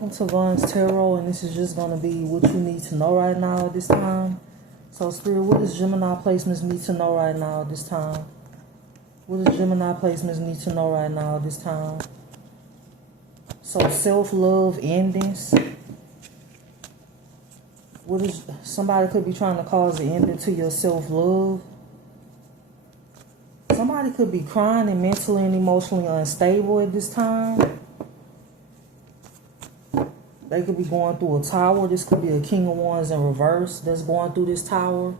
Welcome to Von's Tarot, and this is just going to be what you need to know right now at this time. So, Spirit, what does Gemini placements need to know right now at this time? What does Gemini placements need to know right now at this time? So, self-love endings. What is somebody could be trying to cause an ending to your self-love? Somebody could be crying and mentally and emotionally unstable at this time. They could be going through a tower. This could be a King of Wands in reverse that's going through this tower.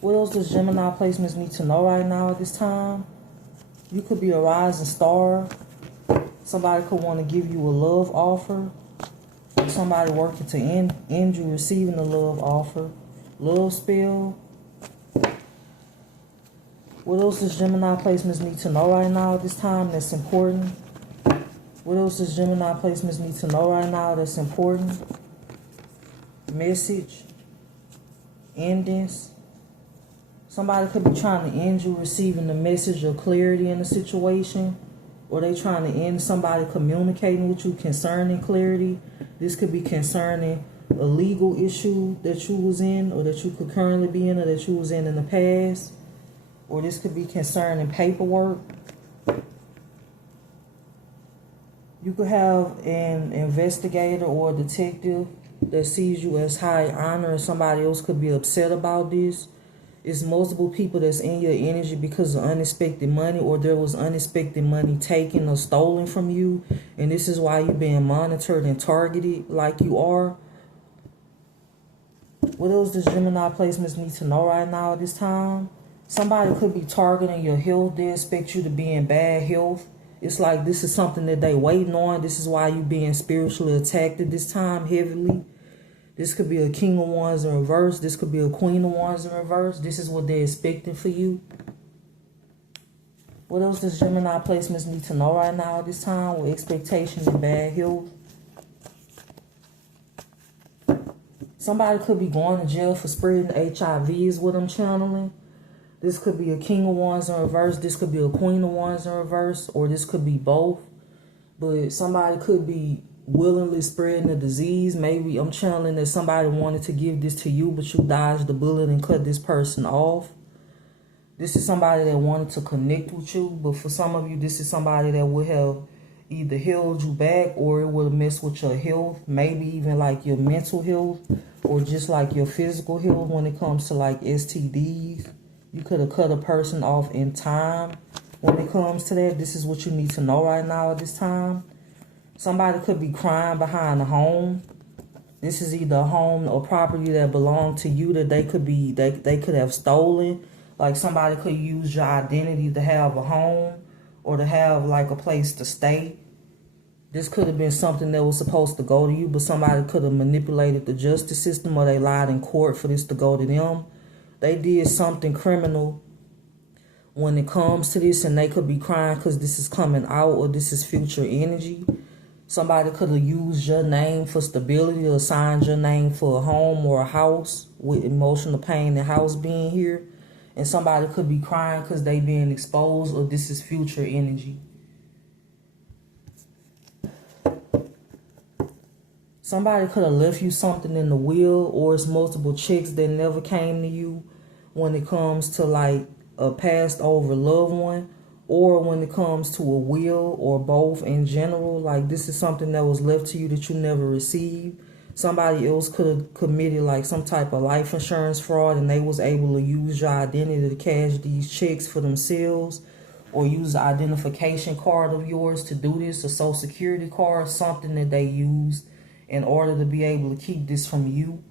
What else does Gemini placements need to know right now at this time? You could be a rising star. Somebody could want to give you a love offer. Somebody working to end you receiving a love offer. Love spell. What else does Gemini placements need to know right now at this time that's important? What else does Gemini placements need to know right now that's important? Message. Endings. Somebody could be trying to end you receiving the message of clarity in the situation. Or they trying to end somebody communicating with you concerning clarity. This could be concerning a legal issue that you was in, or that you could currently be in, or that you was in the past. Or this could be concerning paperwork. You could have an investigator or a detective that sees you as high honor, and somebody else could be upset about this. It's multiple people that's in your energy because of unexpected money, or there was unexpected money taken or stolen from you, and this is why you're being monitored and targeted like you are. What else does Gemini placements need to know right now at this time? Somebody could be targeting your health. They expect you to be in bad health. It's like this is something that they waiting on. This is why you being spiritually attacked at this time heavily. This could be a King of Wands in reverse. This could be a Queen of Wands in reverse. This is what they're expecting for you. What else does Gemini placements need to know right now at this time with expectations and bad health? Somebody could be going to jail for spreading HIV is what I'm channeling. This could be a King of Wands in reverse. This could be a Queen of Wands in reverse. Or this could be both. But somebody could be willingly spreading the disease. Maybe I'm channeling that somebody wanted to give this to you, but you dodged the bullet and cut this person off. This is somebody that wanted to connect with you. But for some of you, this is somebody that would have either held you back, or it would have messed with your health. Maybe even like your mental health, or just like your physical health when it comes to like STDs. You could have cut a person off in time when it comes to that. This is what you need to know right now at this time. Somebody could be crying behind a home. This is either a home or property that belonged to you that they could have stolen. Like somebody could use your identity to have a home or to have like a place to stay. This could have been something that was supposed to go to you, but somebody could have manipulated the justice system, or they lied in court for this to go to them. They did something criminal when it comes to this, and they could be crying because this is coming out, or this is future energy. Somebody could have used your name for stability, or signed your name for a home or a house with emotional pain and house being here. And somebody could be crying because they being exposed, or this is future energy. Somebody could have left you something in the will, or it's multiple checks that never came to you when it comes to like a passed over loved one, or when it comes to a will, or both in general. Like this is something that was left to you that you never received. Somebody else could have committed like some type of life insurance fraud, and they was able to use your identity to cash these checks for themselves, or use the identification card of yours to do this, a social security card, something that they used in order to be able to keep this from you.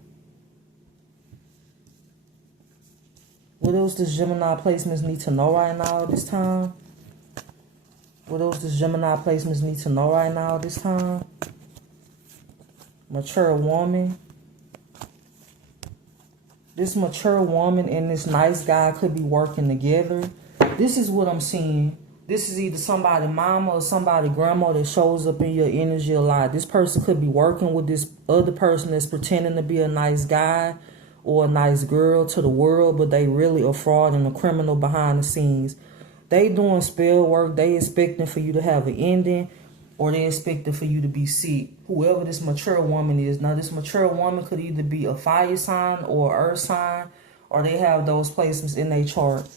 What else does Gemini placements need to know right now at this time? What else does Gemini placements need to know right now at this time? Mature woman. This mature woman and this nice guy could be working together. This is what I'm seeing. This is either somebody mama or somebody grandma that shows up in your energy a lot. This person could be working with this other person that's pretending to be a nice guy or a nice girl to the world, but they really a fraud and a criminal behind the scenes. They doing spell work. They expecting for you to have an ending, or they expected for you to be sick. Whoever this mature woman is. Now, this mature woman could either be a fire sign or an earth sign, or they have those placements in their chart.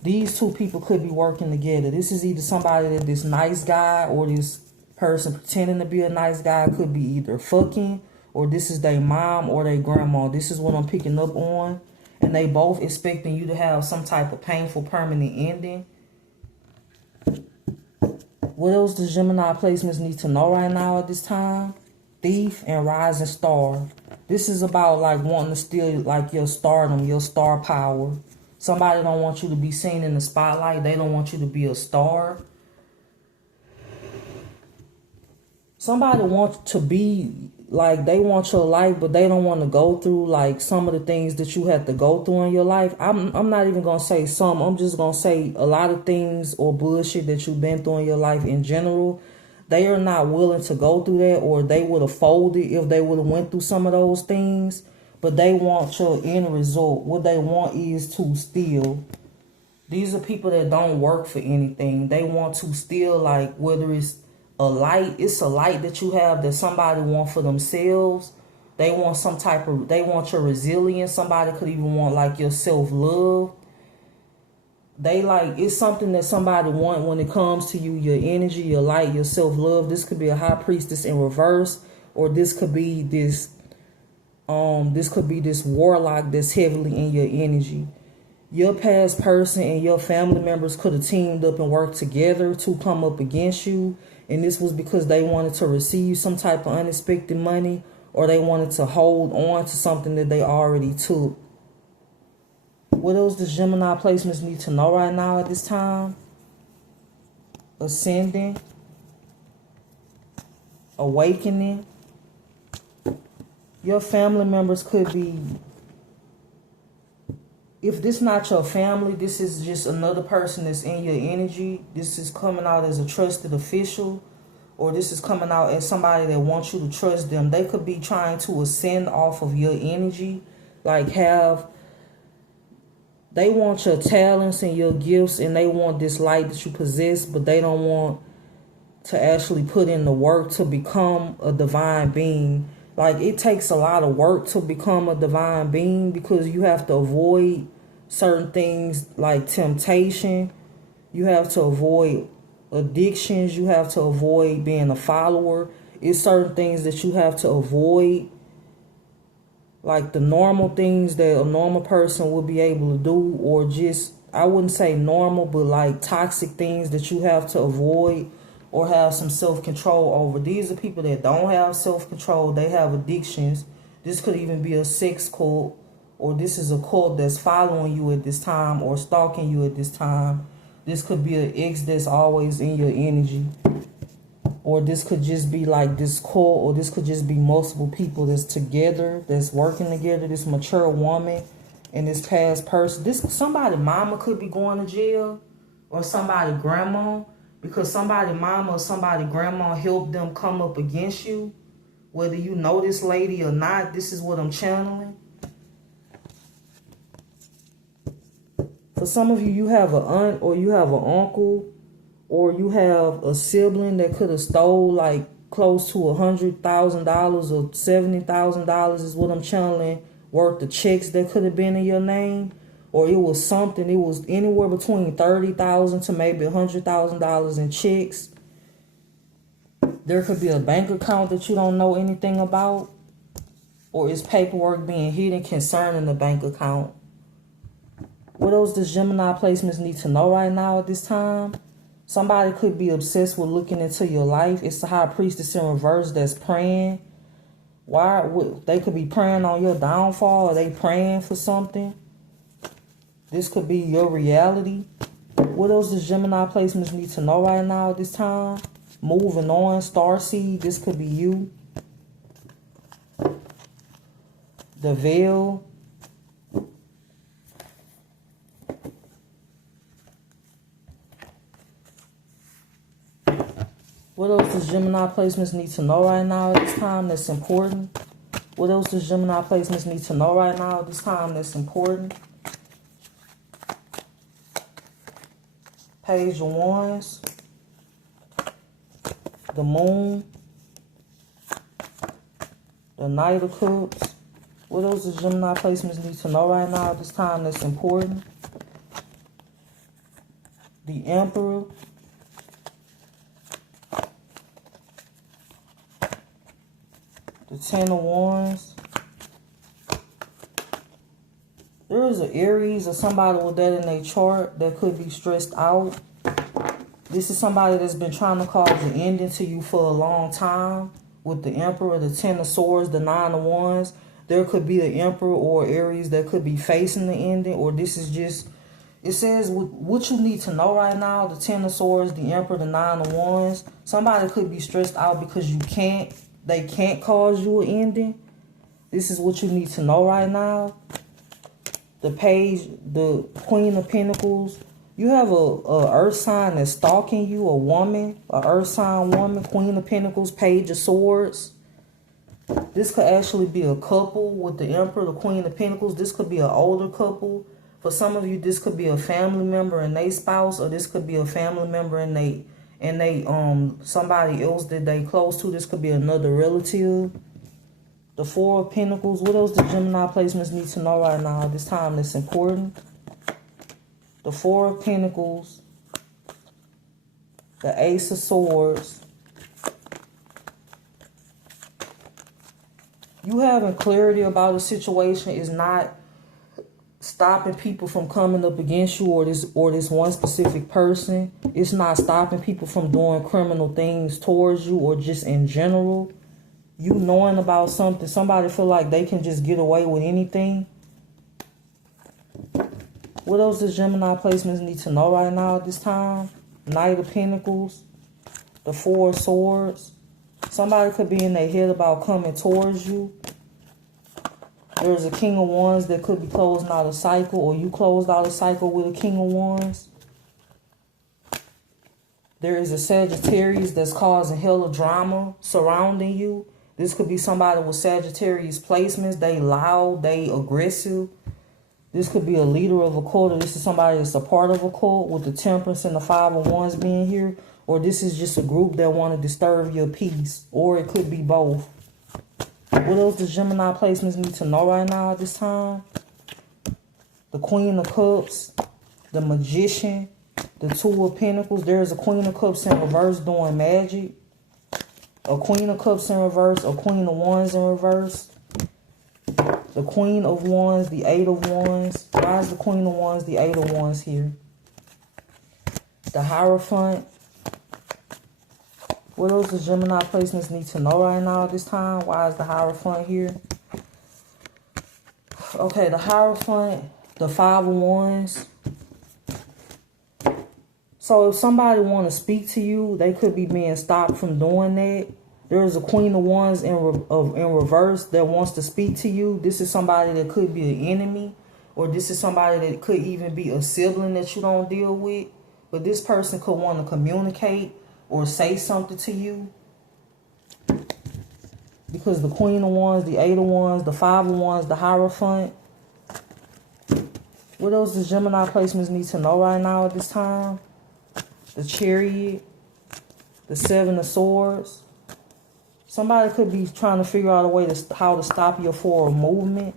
These two people could be working together. This is either somebody that this nice guy or this person pretending to be a nice guy could be either fucking, or this is their mom or their grandma. This is what I'm picking up on. And they both expecting you to have some type of painful permanent ending. What else does Gemini placements need to know right now at this time? Thief and rising star. This is about like wanting to steal like your stardom, your star power. Somebody don't want you to be seen in the spotlight. They don't want you to be a star. Somebody wants to be like, they want your life, but they don't want to go through like some of the things that you have to go through in your life. I'm not even going to say some. I'm just going to say a lot of things or bullshit that you've been through in your life in general. They are not willing to go through that, or they would have folded if they would have went through some of those things. But they want your end result. What they want is to steal. These are people that don't work for anything. They want to steal, like whether it's a light. It's a light that you have that somebody want for themselves. They want some type of, they want your resilience. Somebody could even want like your self-love. They like, it's something that somebody want when it comes to you, your energy, your light, your self-love. This could be a high priestess in reverse, or this could be this warlock that's heavily in your energy. Your past person and your family members could have teamed up and worked together to come up against you. And this was because they wanted to receive some type of unexpected money, or they wanted to hold on to something that they already took. What else does Gemini placements need to know right now at this time? Ascending. Awakening. Your family members could be, if this not your family, this is just another person that's in your energy. This is coming out as a trusted official, or this is coming out as somebody that wants you to trust them. They could be trying to ascend off of your energy, like they want your talents and your gifts, and they want this light that you possess, but they don't want to actually put in the work to become a divine being. Like, it takes a lot of work to become a divine being, because you have to avoid certain things like temptation. You have to avoid addictions. You have to avoid being a follower. It's certain things that you have to avoid. Like the normal things that a normal person would be able to do, or just, I wouldn't say normal, but like toxic things that you have to avoid or have some self-control over. These are people that don't have self-control. They have addictions. This could even be a sex cult, or this is a cult that's following you at this time or stalking you at this time. This could be an ex that's always in your energy. Or this could just be like this cult, or this could just be multiple people that's together, that's working together. This mature woman and this past person. Somebody mama could be going to jail, or somebody grandma. Because somebody mama or somebody grandma helped them come up against you. Whether you know this lady or not, this is what I'm channeling. For some of you, you have an aunt, or you have an uncle, or you have a sibling that could have stole like close to $100,000 or $70,000 is what I'm channeling, worth of checks that could have been in your name. Or it was something, it was anywhere between $30,000 to maybe $100,000 in checks. There could be a bank account that you don't know anything about, or is paperwork being hidden concerning the bank account. What else does Gemini placements need to know right now at this time? Somebody could be obsessed with looking into your life. It's the high priestess in reverse that's praying. They could be praying on your downfall, or they praying for something. This could be your reality. What else does Gemini placements need to know right now at this time? Moving on, starseed. This could be you. The veil. What else does Gemini placements need to know right now at this time that's important? What else does Gemini placements need to know right now at this time that's important? Page of Wands. the Moon, the Knight of Cups. What else does Gemini placements need to know right now at this time that's important? The Emperor. The Ten of Wands. There is an Aries or somebody with that in their chart that could be stressed out. This is somebody that's been trying to cause an ending to you for a long time. With the Emperor, the Ten of Swords, the Nine of Wands. There could be an Emperor or Aries that could be facing the ending. Or this is just, it says what you need to know right now. The Ten of Swords, the Emperor, the Nine of Wands. Somebody could be stressed out because they can't cause you an ending. This is what you need to know right now. The Page, the Queen of Pentacles. You have a earth sign that's stalking you, a woman, a earth sign woman, Queen of Pentacles, Page of Swords. This could actually be a couple with the Emperor, the Queen of Pentacles. This could be an older couple. For some of you, this could be a family member and their spouse, or this could be a family member and somebody else that they close to. This could be another relative. The Four of Pentacles. What else do Gemini placements need to know right now at this time that's important? The Four of Pentacles. The Ace of Swords. You having clarity about a situation is not stopping people from coming up against you or this one specific person. It's not stopping people from doing criminal things towards you or just in general. You knowing about something, somebody feel like they can just get away with anything. What else does Gemini placements need to know right now at this time? Knight of Pentacles, the Four of Swords. Somebody could be in their head about coming towards you. There's a King of Wands that could be closing out a cycle, or you closed out a cycle with a King of Wands. There is a Sagittarius that's causing hella drama surrounding you. This could be somebody with Sagittarius placements. They loud, they aggressive. This could be a leader of a cult, or this is somebody that's a part of a cult with the Temperance and the Five of Wands being here. Or this is just a group that want to disturb your peace. Or it could be both. What else does Gemini placements need to know right now at this time? The Queen of Cups, the Magician, the Two of Pentacles. There's a Queen of Cups in reverse doing magic. A Queen of Cups in reverse, a Queen of Wands in reverse. The Queen of Wands, the Eight of Wands. Why is the Queen of Wands, the Eight of Wands here? The Hierophant. What else does Gemini placements need to know right now at this time? Why is the Hierophant here? Okay, the Hierophant, the Five of Wands. So if somebody want to speak to you, they could be being stopped from doing that. There's a Queen of Wands in reverse that wants to speak to you. This is somebody that could be an enemy, or this is somebody that could even be a sibling that you don't deal with. But this person could want to communicate or say something to you. Because the Queen of Wands, the Eight of Wands, the Five of Wands, the Hierophant. What else does Gemini placements need to know right now at this time? The Chariot, the Seven of Swords. Somebody could be trying to figure out a way to how to stop your forward movement.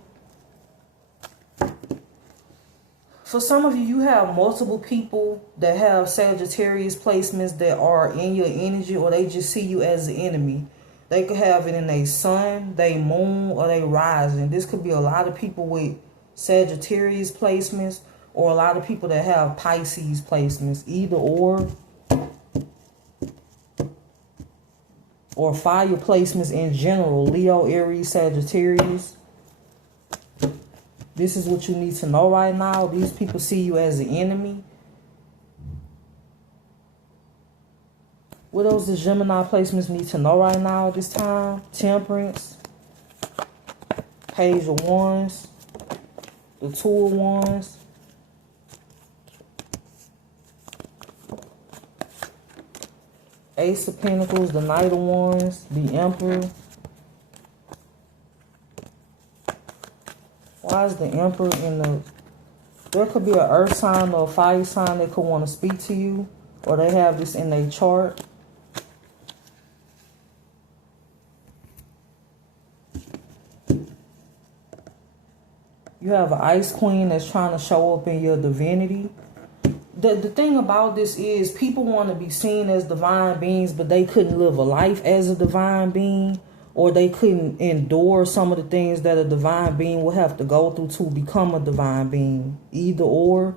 For some of you, you have multiple people that have Sagittarius placements that are in your energy, or they just see you as the enemy. They could have it in their sun, their moon, or their rising. This could be a lot of people with Sagittarius placements, or a lot of people that have Pisces placements, either or fire placements in general, Leo, Aries, Sagittarius. This is what you need to know right now. These people see you as the enemy. What else does Gemini placements need to know right now at this time? Temperance, Page of Wands, the Two of Wands, Ace of Pentacles, the Knight of Wands, the Emperor. Why is the Emperor in the... There could be an earth sign or a fire sign that could want to speak to you, or they have this in their chart. You have an ice queen that's trying to show up in your divinity. The thing about this is people want to be seen as divine beings, but they couldn't live a life as a divine being, or they couldn't endure some of the things that a divine being will have to go through to become a divine being. Either or.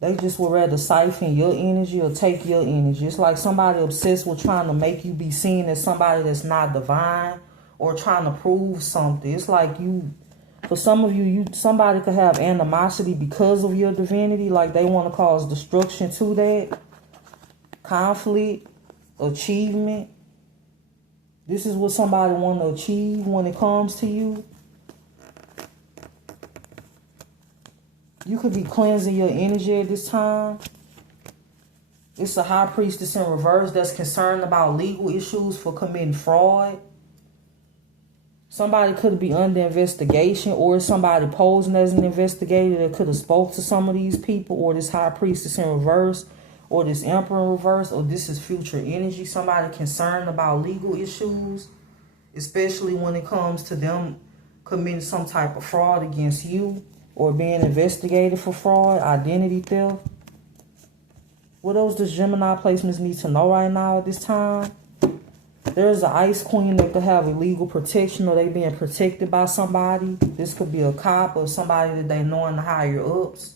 They just would rather siphon your energy or take your energy. It's like somebody obsessed with trying to make you be seen as somebody that's not divine, or trying to prove something. It's like for some of you, somebody could have animosity because of your divinity. Like they want to cause destruction to that. Conflict, achievement. This is what somebody want to achieve when it comes to you. You could be cleansing your energy at this time. It's a high priestess in reverse that's concerned about legal issues for committing fraud. Somebody could be under investigation, or somebody posing as an investigator that could have spoke to some of these people, or this high priestess in reverse, or this emperor in reverse, or this is future energy. Somebody concerned about legal issues, especially when it comes to them committing some type of fraud against you, or being investigated for fraud, identity theft. What else does Gemini placements need to know right now at this time? There's an ice queen that could have illegal protection, or they being protected by somebody. This could be a cop or somebody that they know in the higher ups.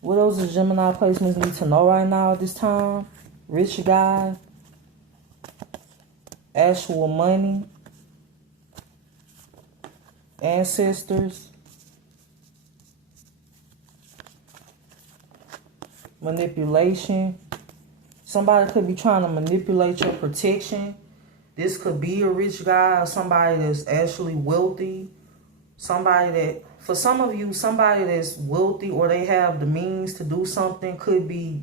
What else does Gemini placements need to know right now at this time? Rich guy. Actual money. Ancestors. Manipulation. Somebody could be trying to manipulate your protection. This could be a rich guy or somebody that's actually wealthy. Somebody that, for some of you, somebody that's wealthy or they have the means to do something could be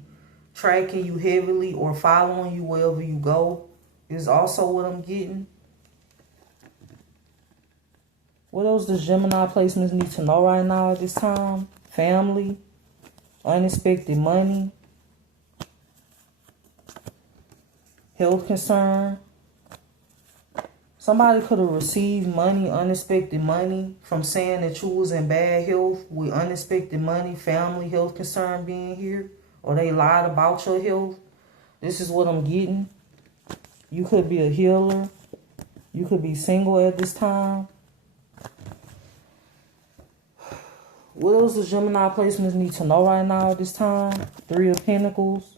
tracking you heavily or following you wherever you go, is also what I'm getting. What else does Gemini placements need to know right now at this time? Family. Unexpected money. Health concern. Somebody could have received money, unexpected money, from saying that you was in bad health, with unexpected money, family, health concern being here. Or they lied about your health. This is what I'm getting. You could be a healer. You could be single at this time. What else does Gemini placements need to know right now at this time? Three of Pentacles.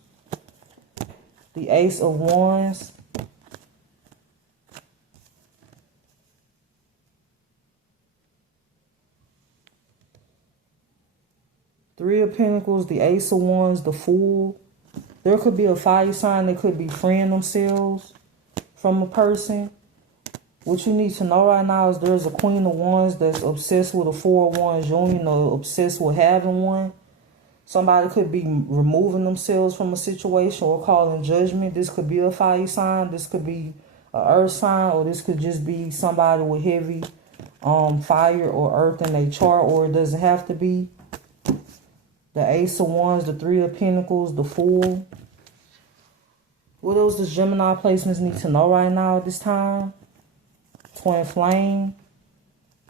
The Ace of Wands. Three of Pentacles, the Ace of Wands, the Fool. There could be a fire sign that could be freeing themselves from a person. What you need to know right now is there's a Queen of Wands that's obsessed with a Four of Wands union, or obsessed with having one. Somebody could be removing themselves from a situation or calling judgment. This could be a fire sign. This could be an earth sign, or this could just be somebody with heavy fire or earth in their chart, or it doesn't have to be. The Ace of Wands, the Three of Pentacles, the Fool. What else does Gemini placements need to know right now at this time? Twin flame,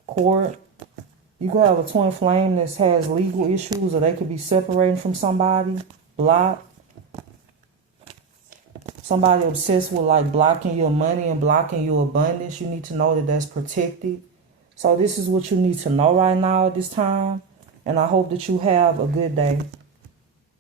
court. You could have a twin flame that has legal issues, or they could be separating from somebody. Block. Somebody obsessed with like blocking your money and blocking your abundance. You need to know that that's protected. So this is what you need to know right now at this time. And I hope that you have a good day.